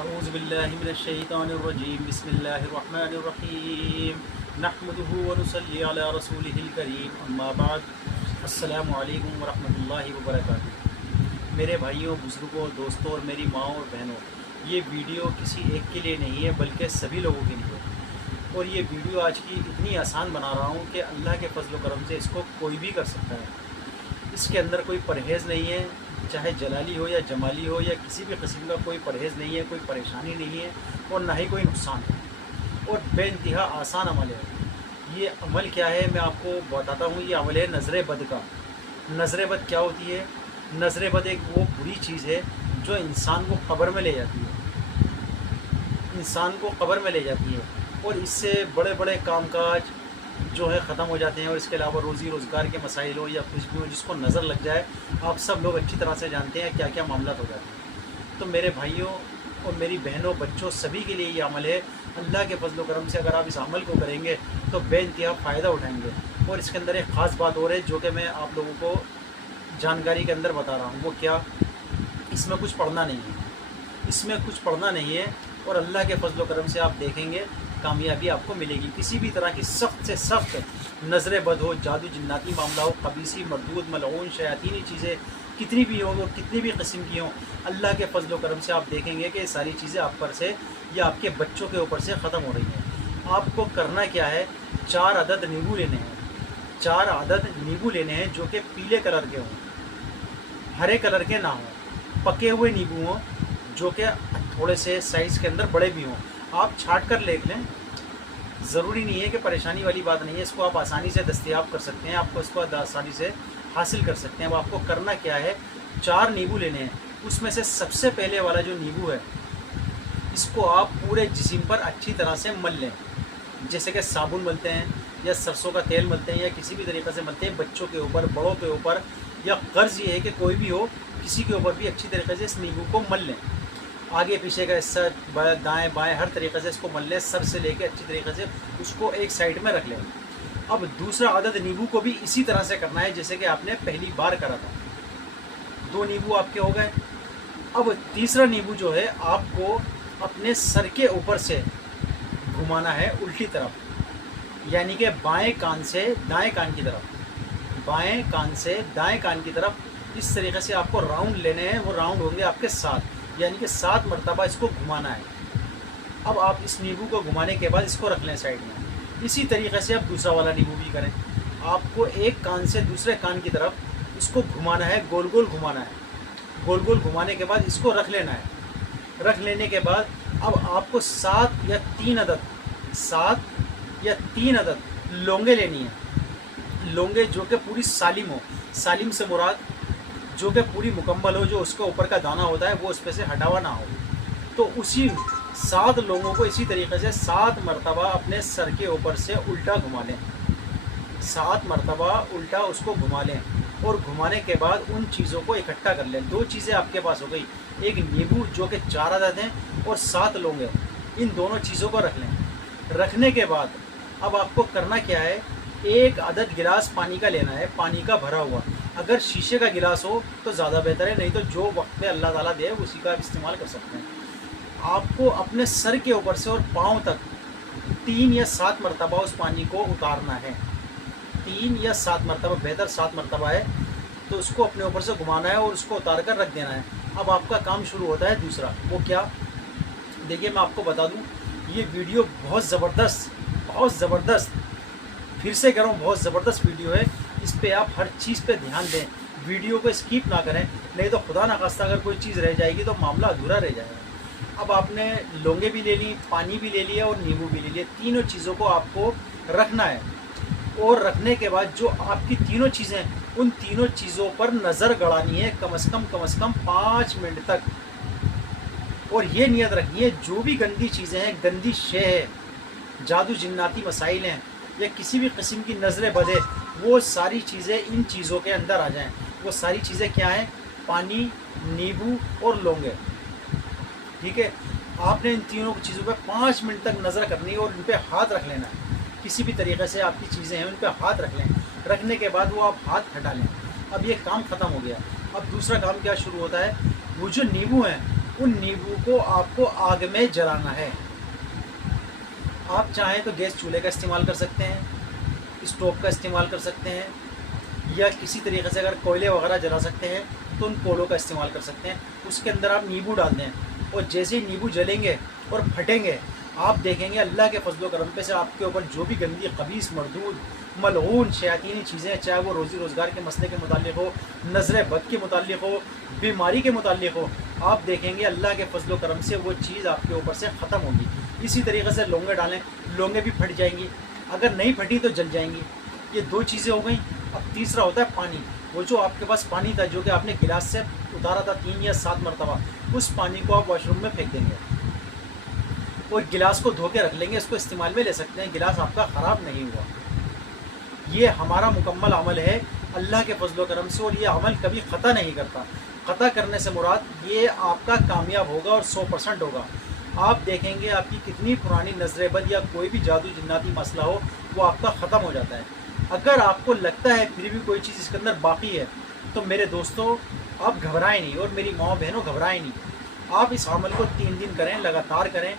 أعوذ بالله من الشيطان الرجيم بسم الله الرحمن الرحيم نحمده ونصلي على رسوله الكريم اما بعد السلام علیکم ورحمۃ اللہ وبرکاتہ۔ میرے بھائیوں، بزرگوں، دوستوں اور میری ماؤں اور بہنوں، یہ ویڈیو کسی ایک کے لیے نہیں ہے بلکہ سبھی لوگوں کے لیے ہے۔ اور یہ ویڈیو آج کی اتنی آسان بنا رہا ہوں کہ اللہ کے فضل و کرم سے اس کو کوئی بھی کر سکتا ہے۔ اس کے اندر کوئی پرہیز نہیں ہے، چاہے جلالی ہو یا جمالی ہو یا کسی بھی قسم کا کوئی پرہیز نہیں ہے، کوئی پریشانی نہیں ہے اور نہ ہی کوئی نقصان ہے، اور بے انتہا آسان عمل ہے۔ یہ عمل کیا ہے میں آپ کو بتاتا ہوں۔ یہ عمل ہے نظر بد کا۔ نظر بد کیا ہوتی ہے؟ نظر بد ایک وہ بری چیز ہے جو انسان کو قبر میں لے جاتی ہے، انسان کو قبر میں لے جاتی ہے، اور اس سے بڑے بڑے کام کاج جو ہے ختم ہو جاتے ہیں، اور اس کے علاوہ روزی روزگار کے مسائل ہو یا کچھ بھی ہو، جس کو نظر لگ جائے، آپ سب لوگ اچھی طرح سے جانتے ہیں کیا کیا معاملات ہو جاتے ہیں۔ تو میرے بھائیوں اور میری بہنوں، بچوں، سبھی کے لیے یہ عمل ہے۔ اللہ کے فضل و کرم سے اگر آپ اس عمل کو کریں گے تو بے انتہا فائدہ اٹھائیں گے۔ اور اس کے اندر ایک خاص بات اور ہے جو کہ میں آپ لوگوں کو جانکاری کے اندر بتا رہا ہوں۔ وہ کیا؟ اس میں کچھ پڑھنا نہیں ہے، اس میں کچھ پڑھنا نہیں ہے، اور اللہ کے فضل و کرم سے آپ دیکھیں گے کامیابی آپ کو ملے گی۔ کسی بھی طرح کی سخت سے سخت نظر بد ہو، جادو جناتی معاملہ ہو، خبیثی مردود ملعون شیاطینی چیزیں کتنی بھی ہوں اور کتنی بھی قسم کی ہوں، اللہ کے فضل و کرم سے آپ دیکھیں گے کہ یہ ساری چیزیں آپ پر سے یا آپ کے بچوں کے اوپر سے ختم ہو رہی ہیں۔ آپ کو کرنا کیا ہے؟ 4 عدد نیبو لینے ہیں، 4 عدد نیبو لینے ہیں جو کہ پیلے کلر کے ہوں، ہرے کلر کے نہ ہوں، پکے ہوئے نیبو ہوں جو کہ تھوڑے سے سائز کے اندر بڑے بھی ہوں۔ آپ چھانٹ کر لے لیں، ضروری نہیں ہے کہ پریشانی والی بات نہیں ہے، اس کو آپ آسانی سے دستیاب کر سکتے ہیں، آپ کو اس کو آسانی سے حاصل کر سکتے ہیں۔ اب آپ کو کرنا کیا ہے؟ 4 نیبو لینے ہیں۔ اس میں سے سب سے پہلے والا جو نیبو ہے، اس کو آپ پورے جسم پر اچھی طرح سے مل لیں، جیسے کہ صابن ملتے ہیں یا سرسوں کا تیل ملتے ہیں یا کسی بھی طریقے سے ملتے ہیں، بچوں کے اوپر، بڑوں کے اوپر، یا غرض یہ ہے کہ کوئی بھی ہو، کسی کے اوپر بھی اچھی طریقے سے اس نیبو کو مل لیں۔ آگے پیچھے کا حصہ، دائیں بائیں، ہر طریقے سے اس کو مل لیں، سر سے لے کے اچھی طریقے سے اس کو ایک سائڈ میں رکھ لیں۔ اب دوسرا عدد نیبو کو بھی اسی طرح سے کرنا ہے جیسے کہ آپ نے پہلی بار کرا تھا۔ 2 نیبو آپ کے ہو گئے۔ اب تیسرا نیبو جو ہے آپ کو اپنے سر کے اوپر سے گھمانا ہے الٹی طرف، یعنی کہ بائیں کان سے دائیں کان کی طرف، بائیں کان سے دائیں کان کی طرف، اس طریقے سے آپ کو راؤنڈ لینے ہیں۔ وہ راؤنڈ ہوں گے آپ کے 7، یعنی کہ 7 مرتبہ اس کو گھمانا ہے۔ اب آپ اس نیبو کو گھمانے کے بعد اس کو رکھ لیں سائڈ میں۔ اسی طریقے سے اب دوسرا والا نیبو بھی کریں۔ آپ کو ایک کان سے دوسرے کان کی طرف اس کو گھمانا ہے، گول گول گھمانا ہے۔ گول گول گھمانے کے بعد اس کو رکھ لینا ہے۔ رکھ لینے کے بعد اب آپ کو 7 یا 3 عدد لونگے لینی ہیں۔ لونگے جو کہ پوری سالم ہو، سالم سے مراد جو کہ پوری مکمل ہو، جو اس کا اوپر کا دانہ ہوتا ہے وہ اس پہ سے ہٹا ہوا نہ ہو۔ تو اسی 7 لوگوں کو اسی طریقے سے 7 مرتبہ اپنے سر کے اوپر سے الٹا گھما لیں، 7 مرتبہ الٹا اس کو گھما لیں، اور گھمانے کے بعد ان چیزوں کو اکٹھا کر لیں۔ 2 چیزیں آپ کے پاس ہو گئی، ایک نیبو جو کہ 4 عدد ہیں اور 7 لونگے، ان دونوں چیزوں کو رکھ لیں۔ رکھنے کے بعد اب آپ کو کرنا کیا ہے؟ 1 عدد گلاس پانی کا لینا ہے، پانی کا بھرا ہوا۔ اگر شیشے کا گلاس ہو تو زیادہ بہتر ہے، نہیں تو جو وقت میں اللہ تعالیٰ دے اسی کا استعمال کر سکتے ہیں۔ آپ کو اپنے سر کے اوپر سے اور پاؤں تک 3 یا 7 مرتبہ اس پانی کو اتارنا ہے، 3 یا 7 مرتبہ، بہتر 7 مرتبہ ہے، تو اس کو اپنے اوپر سے گھمانا ہے اور اس کو اتار کر رکھ دینا ہے۔ اب آپ کا کام شروع ہوتا ہے دوسرا۔ وہ کیا؟ دیکھیے میں آپ کو بتا دوں، یہ ویڈیو بہت زبردست، پھر سے کہہ رہا ہوں، بہت زبردست ویڈیو ہے۔ اس پہ آپ ہر چیز پہ دھیان دیں، ویڈیو کو اسکیپ نہ کریں، نہیں تو خدا نخواستہ اگر کوئی چیز رہ جائے گی تو معاملہ ادھورا رہ جائے گا۔ اب آپ نے لونگے بھی لے لی، پانی بھی لے لیا اور نیبو بھی لے لیا، تینوں چیزوں کو آپ کو رکھنا ہے، اور رکھنے کے بعد جو آپ کی تینوں چیزیں، ان تینوں چیزوں پر نظر گڑانی ہے کم از کم 5 منٹ تک۔ اور یہ نیت رکھنی ہے جو بھی گندی چیزیں ہیں، گندی شے ہے، جادو جناتی مسائل ہیں یا کسی بھی قسم کی نظر بد ہے، وہ ساری چیزیں ان چیزوں کے اندر آ جائیں۔ وہ ساری چیزیں کیا ہیں؟ پانی، نیبو اور لونگے، ٹھیک ہے؟ آپ نے ان تینوں چیزوں پہ 5 منٹ تک نظر کرنی ہے اور ان پہ ہاتھ رکھ لینا ہے۔ کسی بھی طریقے سے آپ کی چیزیں ہیں ان پہ ہاتھ رکھ لیں، رکھنے کے بعد وہ آپ ہاتھ ہٹا لیں۔ اب یہ کام ختم ہو گیا۔ اب دوسرا کام کیا شروع ہوتا ہے؟ وہ جو نیبو ہیں ان نیبو کو آپ کو آگ میں جلانا ہے۔ آپ چاہیں تو گیس چولہے کا استعمال کر سکتے ہیں، اسٹوو کا استعمال کر سکتے ہیں، یا کسی طریقے سے اگر کوئلے وغیرہ جلا سکتے ہیں تو ان کوئلوں کا استعمال کر سکتے ہیں۔ اس کے اندر آپ نیبو ڈال دیں، اور جیسے ہی نیبو جلیں گے اور پھٹیں گے، آپ دیکھیں گے اللہ کے فضل و کرم پہ سے آپ کے اوپر جو بھی گندی، خبیث، مردود، ملعون شیاطینی چیزیں، چاہے وہ روزی روزگار کے مسئلے کے متعلق ہو، نظر بد کے متعلق ہو، بیماری کے متعلق ہو، آپ دیکھیں گے اللہ کے فضل و کرم سے وہ چیز آپ کے اوپر سے ختم ہوگی۔ اسی طریقے سے لونگے ڈالیں، لونگے بھی پھٹ جائیں گی، اگر نہیں پھٹی تو جل جائیں گی۔ یہ دو چیزیں ہو گئیں۔ اب تیسرا ہوتا ہے پانی۔ وہ جو آپ کے پاس پانی تھا، جو کہ آپ نے گلاس سے اتارا تھا 3 یا 7 مرتبہ، اس پانی کو آپ واش روم میں پھینک دیں گے اور گلاس کو دھو کے رکھ لیں گے، اس کو استعمال میں لے سکتے ہیں، گلاس آپ کا خراب نہیں ہوا۔ یہ ہمارا مکمل عمل ہے اللہ کے فضل و کرم سے، اور یہ عمل کبھی خطا نہیں کرتا۔ خطا کرنے سے مراد یہ آپ کا کامیاب ہوگا اور 100% ہوگا۔ آپ دیکھیں گے آپ کی کتنی پرانی نظر بد یا کوئی بھی جادو جناتی مسئلہ ہو، وہ آپ کا ختم ہو جاتا ہے۔ اگر آپ کو لگتا ہے پھر بھی کوئی چیز اس کے اندر باقی ہے، تو میرے دوستوں آپ گھبرائیں نہیں، اور میری ماں بہنوں گھبرائیں نہیں۔ آپ اس عمل کو 3 دن کریں، لگاتار کریں،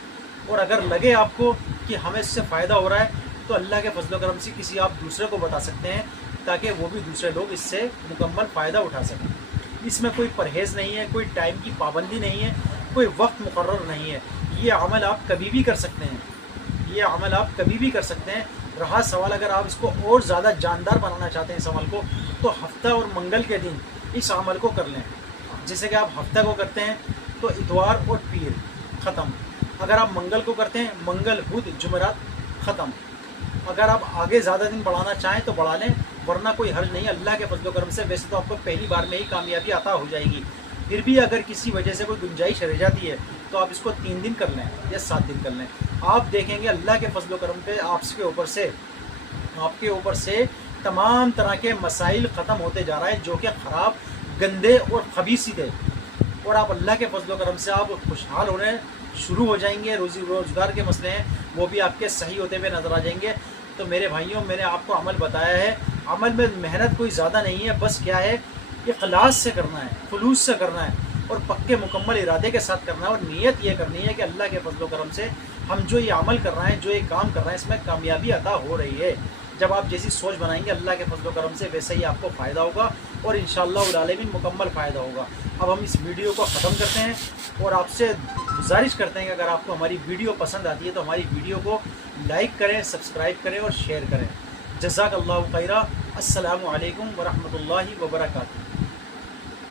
اور اگر لگے آپ کو کہ ہمیں اس سے فائدہ ہو رہا ہے تو اللہ کے فضل و کرم سے کسی آپ دوسرے کو بتا سکتے ہیں، تاکہ وہ بھی دوسرے لوگ اس سے مکمل فائدہ اٹھا سکیں۔ اس میں کوئی پرہیز نہیں ہے، کوئی ٹائم کی پابندی نہیں ہے، کوئی وقت مقرر نہیں ہے۔ یہ عمل آپ کبھی بھی کر سکتے ہیں، یہ عمل آپ کبھی بھی کر سکتے ہیں۔ رہا سوال اگر آپ اس کو اور زیادہ جاندار بنانا چاہتے ہیں اس عمل کو، تو ہفتہ اور منگل کے دن اس عمل کو کر لیں۔ جیسے کہ آپ ہفتہ کو کرتے ہیں تو اتوار اور پیر ختم، اگر آپ منگل کو کرتے ہیں منگل، بدھ، جمعرات ختم۔ اگر آپ آگے زیادہ دن بڑھانا چاہیں تو بڑھا لیں، ورنہ کوئی حرج نہیں اللہ کے فضل و کرم سے۔ ویسے تو آپ کو پہلی بار میں ہی کامیابی عطا ہو جائے گی، پھر بھی اگر کسی وجہ سے کوئی گنجائش رہ جاتی ہے تو آپ اس کو 3 دن کر لیں یا 7 دن کر لیں۔ آپ دیکھیں گے اللہ کے فضل و کرم پہ آپ کے اوپر سے تمام طرح کے مسائل ختم ہوتے جا رہا ہے، جو کہ خراب، گندے اور خبیث تھے، اور آپ اللہ کے فضل و کرم سے آپ خوشحال ہونے شروع ہو جائیں گے۔ روزی روزگار کے مسئلے ہیں وہ بھی آپ کے صحیح ہوتے ہوئے نظر آ جائیں گے۔ تو میرے بھائیوں، میں نے آپ کو عمل بتایا ہے، عمل میں محنت کوئی زیادہ نہیں ہے، بس کیا ہے، اخلاص سے کرنا ہے، خلوص سے کرنا ہے، اور پکے مکمل ارادے کے ساتھ کرنا ہے، اور نیت یہ کرنی ہے کہ اللہ کے فضل و کرم سے ہم جو یہ عمل کر رہے ہیں، جو یہ کام کر رہے ہیں، اس میں کامیابی عطا ہو رہی ہے۔ جب آپ جیسی سوچ بنائیں گے اللہ کے فضل و کرم سے، ویسے ہی آپ کو فائدہ ہوگا، اور انشاءاللہ العالمین مکمل فائدہ ہوگا۔ اب ہم اس ویڈیو کو ختم کرتے ہیں، اور آپ سے گزارش کرتے ہیں کہ اگر آپ کو ہماری ویڈیو پسند آتی ہے تو ہماری ویڈیو کو لائک کریں، سبسکرائب کریں اور شیئر کریں۔ جزاک اللہ خیرہ۔ السلام علیکم ورحمۃ اللہ وبرکاتہ۔